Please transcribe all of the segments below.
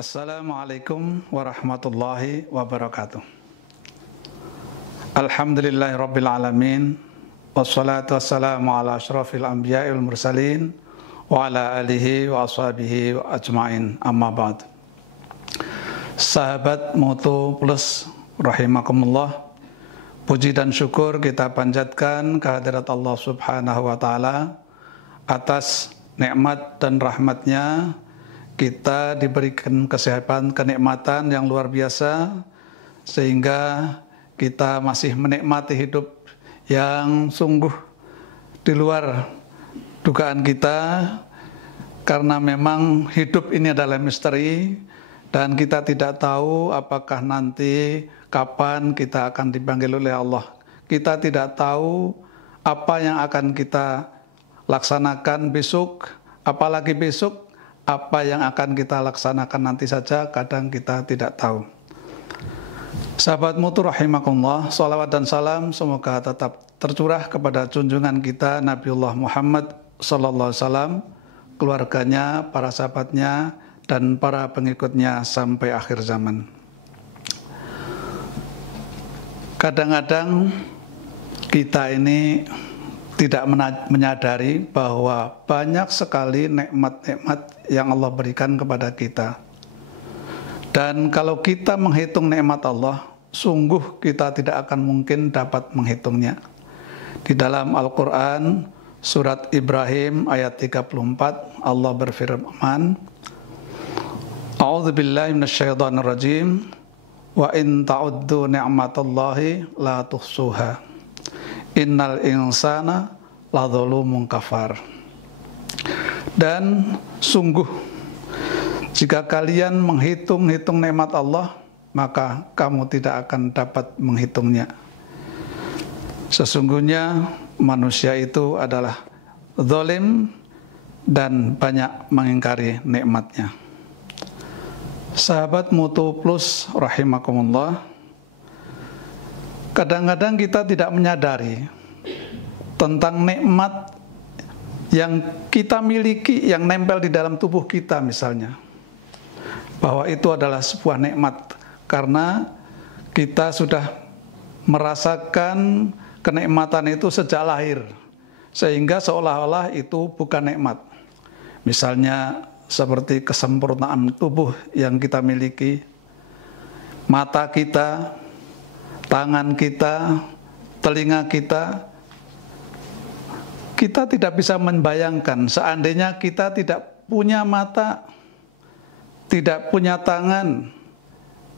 Assalamualaikum warahmatullahi wabarakatuh. Alhamdulillahirabbil alamin, wassalatu wassalamu ala asyrafil anbiya'i wal mursalin wa ala alihi wa ashabihi wa ajmain, amma ba'd. Sahabat Mutu Plus rahimakumullah, puji dan syukur kita panjatkan kehadirat Allah Subhanahu wa taala atas nikmat dan rahmatnya. Kita diberikan kesehatan, kenikmatan yang luar biasa, sehingga kita masih menikmati hidup yang sungguh di luar dugaan kita, karena memang hidup ini adalah misteri, dan kita tidak tahu apakah nanti, kapan kita akan dipanggil oleh Allah. Kita tidak tahu apa yang akan kita laksanakan besok, apalagi besok, apa yang akan kita laksanakan nanti saja kadang kita tidak tahu. Sahabat Mutu rahimakumullah, salawat dan salam semoga tetap tercurah kepada junjungan kita Nabiullah Muhammad sallallahu alaihi wasallam, keluarganya, para sahabatnya, dan para pengikutnya sampai akhir zaman. Kadang-kadang kita ini tidak menyadari bahwa banyak sekali nikmat-nikmat yang Allah berikan kepada kita. Dan kalau kita menghitung nikmat Allah, sungguh kita tidak akan mungkin dapat menghitungnya. Di dalam Al-Quran, surat Ibrahim ayat 34, Allah berfirman, A'udzubillahi minasyaitonirrajim, wa in ta'uddu ni'matallahi la tuhsuha. Innal insana ladzalumun kafar. Dan sungguh jika kalian menghitung-hitung nikmat Allah, maka kamu tidak akan dapat menghitungnya. Sesungguhnya manusia itu adalah zalim dan banyak mengingkari nikmatnya. Sahabat Mutu Plus rahimakumullah, kadang-kadang kita tidak menyadari tentang nikmat yang kita miliki, yang nempel di dalam tubuh kita misalnya, bahwa itu adalah sebuah nikmat, karena kita sudah merasakan kenikmatan itu sejak lahir, sehingga seolah-olah itu bukan nikmat. Misalnya seperti kesempurnaan tubuh yang kita miliki, mata kita, tangan kita, telinga kita. Kita tidak bisa membayangkan seandainya kita tidak punya mata, tidak punya tangan,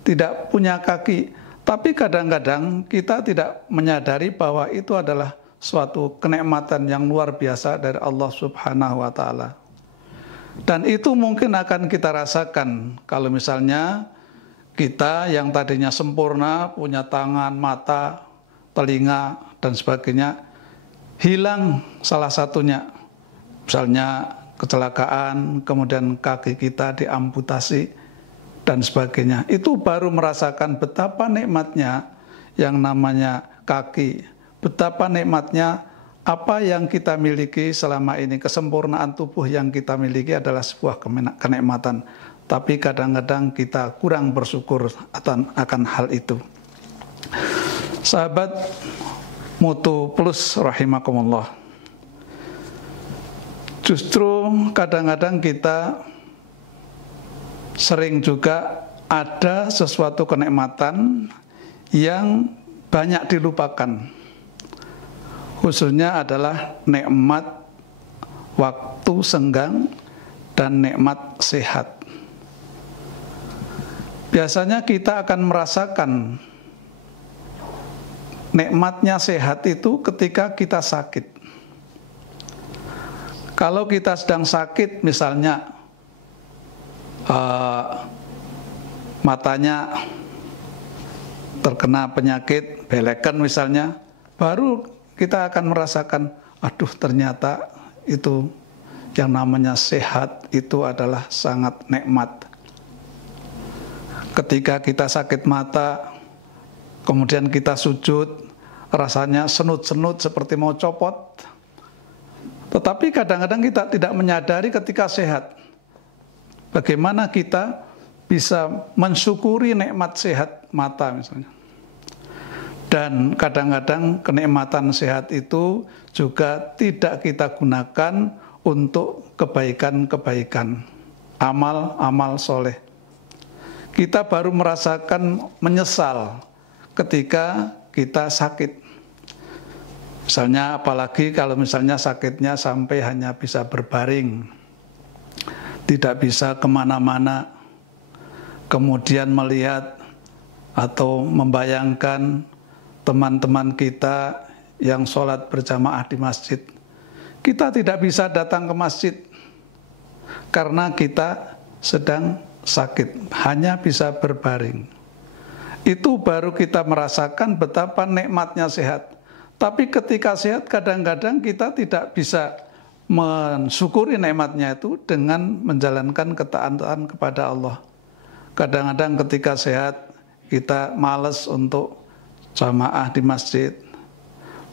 tidak punya kaki. Tapi kadang-kadang kita tidak menyadari bahwa itu adalah suatu kenikmatan yang luar biasa dari Allah Subhanahu wa taala. Dan itu mungkin akan kita rasakan kalau misalnya kita yang tadinya sempurna, punya tangan, mata, telinga, dan sebagainya, hilang salah satunya. Misalnya kecelakaan, kemudian kaki kita diamputasi, dan sebagainya. Itu baru merasakan betapa nikmatnya yang namanya kaki, betapa nikmatnya apa yang kita miliki selama ini. Kesempurnaan tubuh yang kita miliki adalah sebuah kenikmatan. Tapi kadang-kadang kita kurang bersyukur akan hal itu. Sahabat Mutu Plus rahimakumullah, justru kadang-kadang kita sering juga ada sesuatu kenikmatan yang banyak dilupakan, khususnya adalah nikmat waktu senggang dan nikmat sehat. Biasanya kita akan merasakan nikmatnya sehat itu ketika kita sakit. Kalau kita sedang sakit, misalnya matanya terkena penyakit belekan misalnya, baru kita akan merasakan, aduh ternyata itu yang namanya sehat itu adalah sangat nikmat. Ketika kita sakit mata, kemudian kita sujud, rasanya senut-senut seperti mau copot. Tetapi kadang-kadang kita tidak menyadari ketika sehat. Bagaimana kita bisa mensyukuri nikmat sehat mata misalnya. Dan kadang-kadang kenikmatan sehat itu juga tidak kita gunakan untuk kebaikan-kebaikan, amal-amal soleh. Kita baru merasakan menyesal ketika kita sakit. Misalnya apalagi kalau misalnya sakitnya sampai hanya bisa berbaring, tidak bisa kemana-mana, kemudian melihat atau membayangkan teman-teman kita yang sholat berjamaah di masjid. Kita tidak bisa datang ke masjid karena kita sedang sakit, hanya bisa berbaring. Itu baru kita merasakan betapa nikmatnya sehat. Tapi ketika sehat kadang-kadang kita tidak bisa mensyukuri nikmatnya itu dengan menjalankan ketaatan kepada Allah. Kadang-kadang ketika sehat kita malas untuk jamaah di masjid.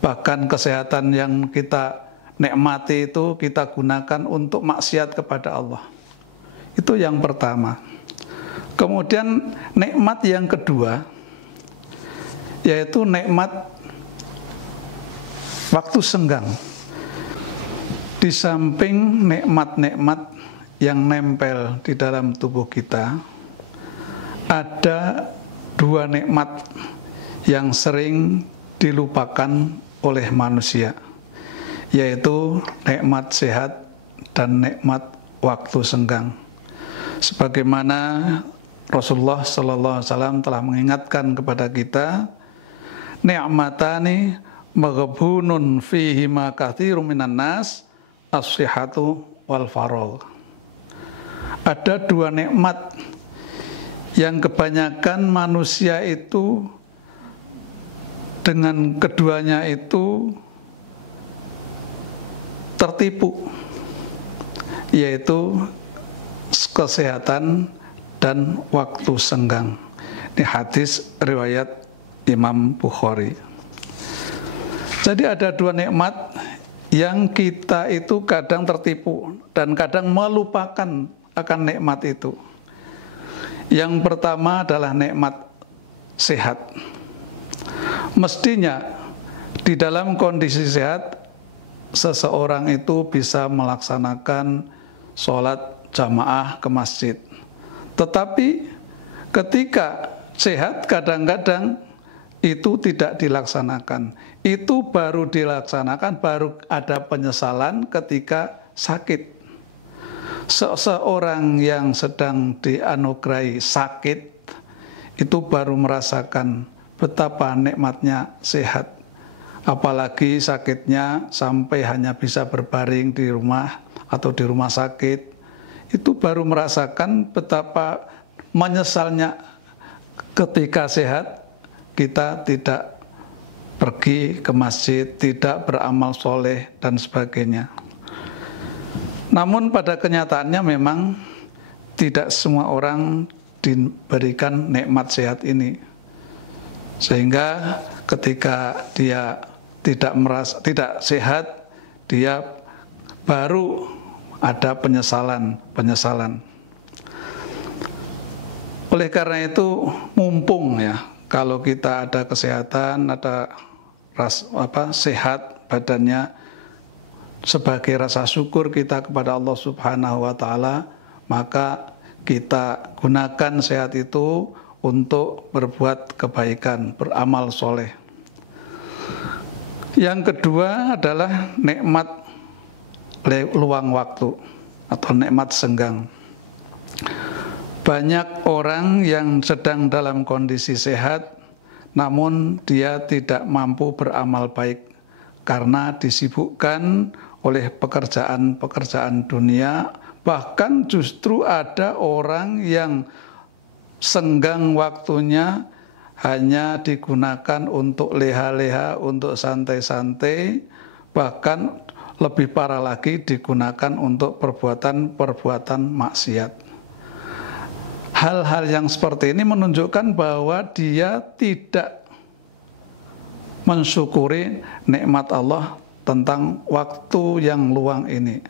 Bahkan kesehatan yang kita nikmati itu kita gunakan untuk maksiat kepada Allah. Itu yang pertama. Kemudian nikmat yang kedua, yaitu nikmat waktu senggang. Di samping nikmat-nikmat yang nempel di dalam tubuh kita, ada dua nikmat yang sering dilupakan oleh manusia, yaitu nikmat sehat dan nikmat waktu senggang. Sebagaimana Rasulullah SAW telah mengingatkan kepada kita, ni'matani maghbunun fihima katsirun minan nas, as-sihhatu wal faragh. Ada dua nikmat yang kebanyakan manusia itu dengan keduanya itu tertipu, yaitu kesehatan dan waktu senggang. Ini hadis riwayat Imam Bukhari. Jadi ada dua nikmat yang kita itu kadang tertipu dan kadang melupakan akan nikmat itu. Yang pertama adalah nikmat sehat. Mestinya di dalam kondisi sehat seseorang itu bisa melaksanakan sholat jamaah ke masjid. Tetapi ketika sehat kadang-kadang itu tidak dilaksanakan. Itu baru dilaksanakan, baru ada penyesalan ketika sakit. Seseorang yang sedang dianugerahi sakit itu baru merasakan betapa nikmatnya sehat. Apalagi sakitnya sampai hanya bisa berbaring di rumah atau di rumah sakit, itu baru merasakan betapa menyesalnya ketika sehat kita tidak pergi ke masjid, tidak beramal soleh dan sebagainya. Namun pada kenyataannya memang tidak semua orang diberikan nikmat sehat ini. Sehingga ketika dia tidak sehat, dia baru ada penyesalan. Oleh karena itu mumpung ya, kalau kita ada kesehatan, ada sehat badannya, sebagai rasa syukur kita kepada Allah Subhanahu wa Ta'ala, maka kita gunakan sehat itu untuk berbuat kebaikan, beramal soleh. Yang kedua adalah nikmat luang waktu atau nikmat senggang. Banyak orang yang sedang dalam kondisi sehat, namun dia tidak mampu beramal baik karena disibukkan oleh pekerjaan-pekerjaan dunia. Bahkan justru ada orang yang senggang waktunya hanya digunakan untuk leha-leha, untuk santai-santai, bahkan lebih parah lagi digunakan untuk perbuatan-perbuatan maksiat. Hal-hal yang seperti ini menunjukkan bahwa dia tidak mensyukuri nikmat Allah tentang waktu yang luang ini.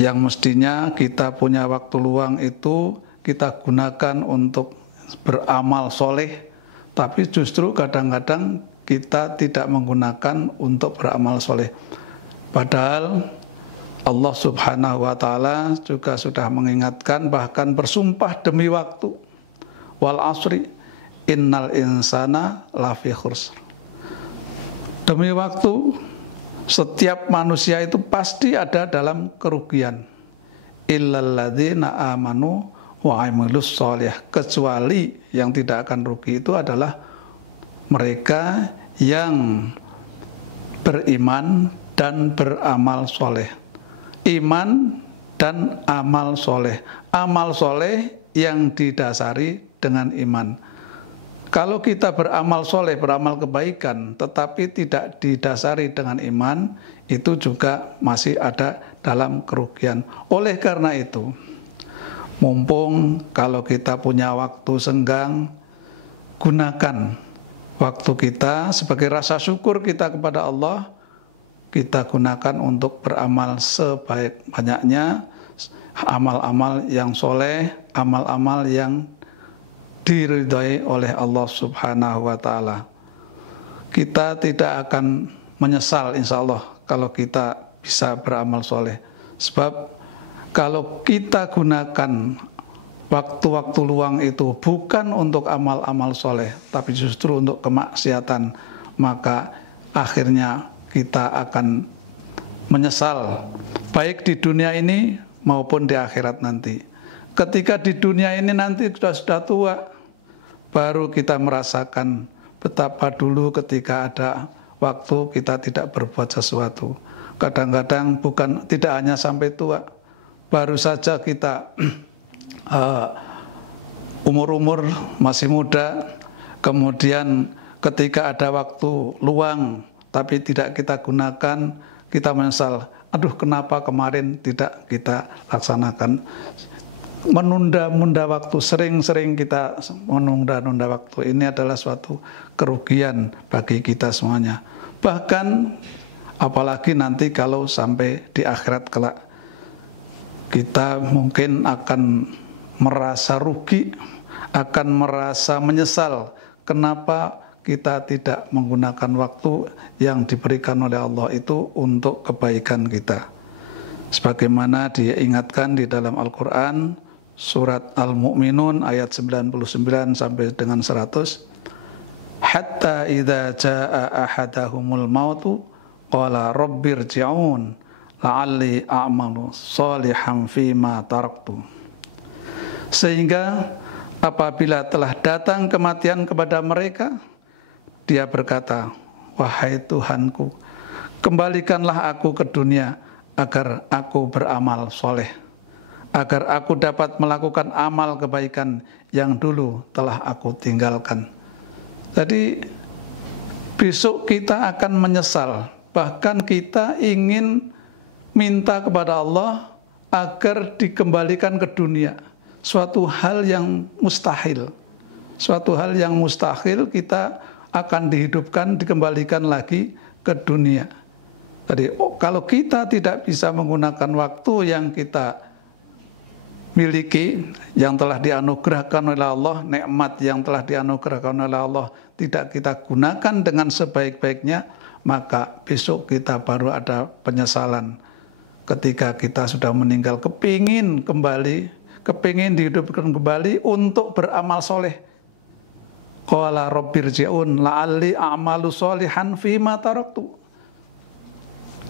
Yang mestinya kita punya waktu luang itu kita gunakan untuk beramal soleh, tapi justru kadang-kadang kita tidak menggunakan untuk beramal soleh. Padahal Allah Subhanahu wa Ta'ala juga sudah mengingatkan, bahkan bersumpah demi waktu, wal asri innal insana lafi khusr. Demi waktu, setiap manusia itu pasti ada dalam kerugian. Illal ladzina amanu wa amilus sholih, kecuali yang tidak akan rugi itu adalah mereka yang beriman dan beramal soleh. Iman dan amal soleh. Amal soleh yang didasari dengan iman. Kalau kita beramal soleh, beramal kebaikan, tetapi tidak didasari dengan iman, itu juga masih ada dalam kerugian. Oleh karena itu, mumpung kalau kita punya waktu senggang, gunakan waktu kita sebagai rasa syukur kita kepada Allah, kita gunakan untuk beramal sebaik-banyaknya, amal-amal yang soleh, amal-amal yang diridhai oleh Allah Subhanahu wa Ta'ala. Kita tidak akan menyesal insya Allah kalau kita bisa beramal soleh. Sebab kalau kita gunakan waktu-waktu luang itu bukan untuk amal-amal soleh, tapi justru untuk kemaksiatan, maka akhirnya kita akan menyesal, baik di dunia ini maupun di akhirat nanti. Ketika di dunia ini nanti sudah tua, baru kita merasakan betapa dulu ketika ada waktu kita tidak berbuat sesuatu. Kadang-kadang bukan tidak hanya sampai tua, baru saja kita umur-umur masih muda, kemudian ketika ada waktu luang tapi tidak kita gunakan, kita menyesal, aduh kenapa kemarin tidak kita laksanakan. Menunda-nunda waktu, sering-sering kita menunda-nunda waktu, ini adalah suatu kerugian bagi kita semuanya. Bahkan apalagi nanti kalau sampai di akhirat kelak, kita mungkin akan merasa rugi, akan merasa menyesal kenapa kita tidak menggunakan waktu yang diberikan oleh Allah itu untuk kebaikan kita. Sebagaimana diingatkan di dalam Al-Quran, surat Al-Mu'minun ayat 99 sampai dengan 100. Hatta idza jaa ahadahumul mautu qala rabbirji'un la'alli a'malu sholihan fima taraktu. Sehingga apabila telah datang kematian kepada mereka, dia berkata, wahai Tuhanku, kembalikanlah aku ke dunia agar aku beramal soleh, agar aku dapat melakukan amal kebaikan yang dulu telah aku tinggalkan. Jadi besok kita akan menyesal, bahkan kita ingin minta kepada Allah agar dikembalikan ke dunia. Suatu hal yang mustahil. Suatu hal yang mustahil kita akan dihidupkan, dikembalikan lagi ke dunia. Jadi kalau kita tidak bisa menggunakan waktu yang kita miliki, yang telah dianugerahkan oleh Allah, nikmat yang telah dianugerahkan oleh Allah, tidak kita gunakan dengan sebaik-baiknya, maka besok kita baru ada penyesalan. Ketika kita sudah meninggal, kepingin dihidupkan kembali untuk beramal soleh. Qala rabbirji'un la'alli a'malu sholihan fima taraktu.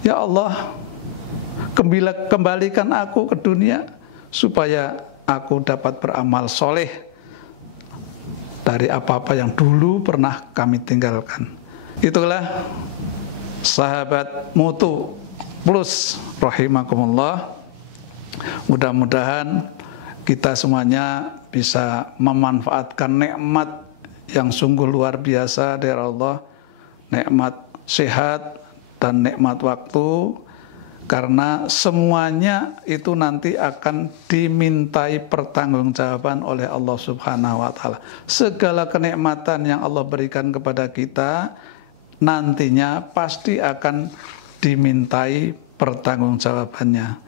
Ya Allah, kembalikan aku ke dunia supaya aku dapat beramal soleh dari apa-apa yang dulu pernah kami tinggalkan. Itulah sahabat Mutu Plus rahimakumullah. Mudah-mudahan kita semuanya bisa memanfaatkan nikmat yang sungguh luar biasa dari Allah, nikmat sehat dan nikmat waktu, karena semuanya itu nanti akan dimintai pertanggungjawaban oleh Allah Subhanahu wa taala. Segala kenikmatan yang Allah berikan kepada kita nantinya pasti akan dimintai pertanggungjawabannya.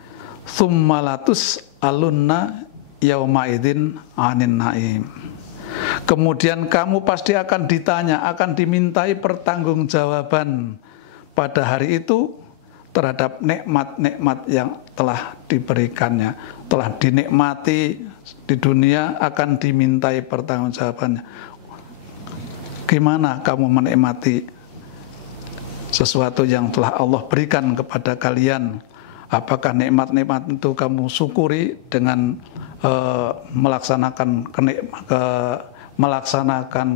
Tsummalatus alunna yauma idzin anin naim. Kemudian kamu pasti akan ditanya, akan dimintai pertanggungjawaban pada hari itu terhadap nikmat-nikmat yang telah diberikannya, telah dinikmati di dunia, akan dimintai pertanggungjawabannya. Gimana kamu menikmati sesuatu yang telah Allah berikan kepada kalian? Apakah nikmat-nikmat itu kamu syukuri dengan melaksanakan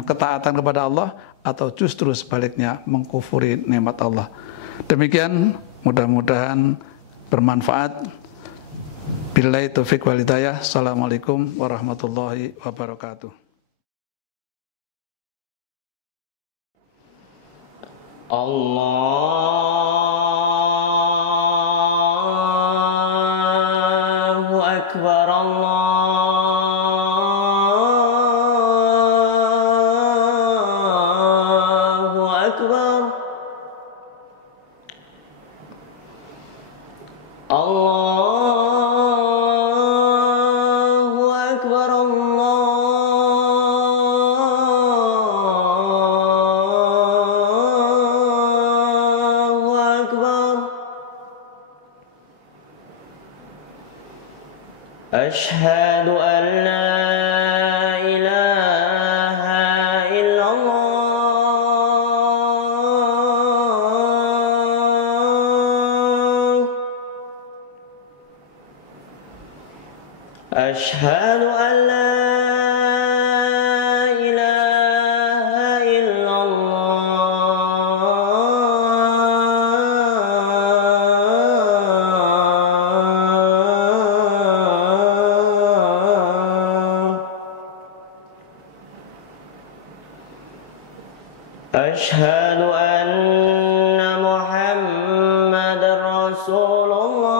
ketaatan kepada Allah, atau justru sebaliknya mengkufuri nikmat Allah? Demikian, mudah-mudahan bermanfaat. Billahi taufiq wal hidayah. Assalamualaikum warahmatullahi wabarakatuh. Allahu Akbar, Allahu Akbar, Allahu Akbar, Allahu Akbar. Asyhadu an la ilaha illallah. Asyhadu an la ilaha illallah. Asyhadu anna Muhammadar Rasulullah.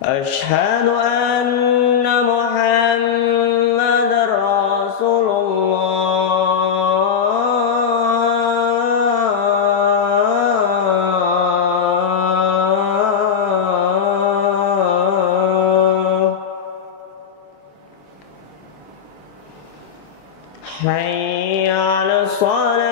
Asyhadu anna Muhammadar Rasulullah. Hayya 'alas shalah.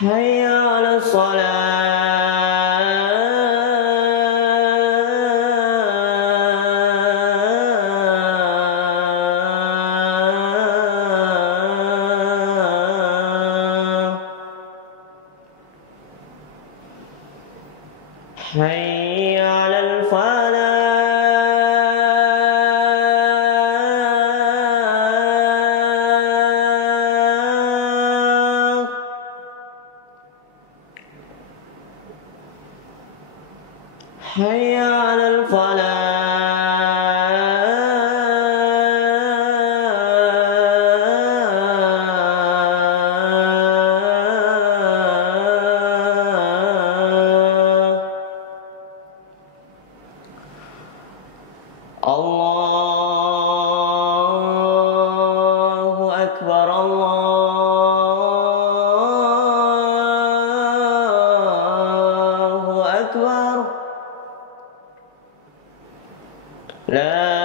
Hayya 'alas shalah. Hayya 'alal falah. Hayya 'alal falah. Allahu Akbar, Allahu Akbar. La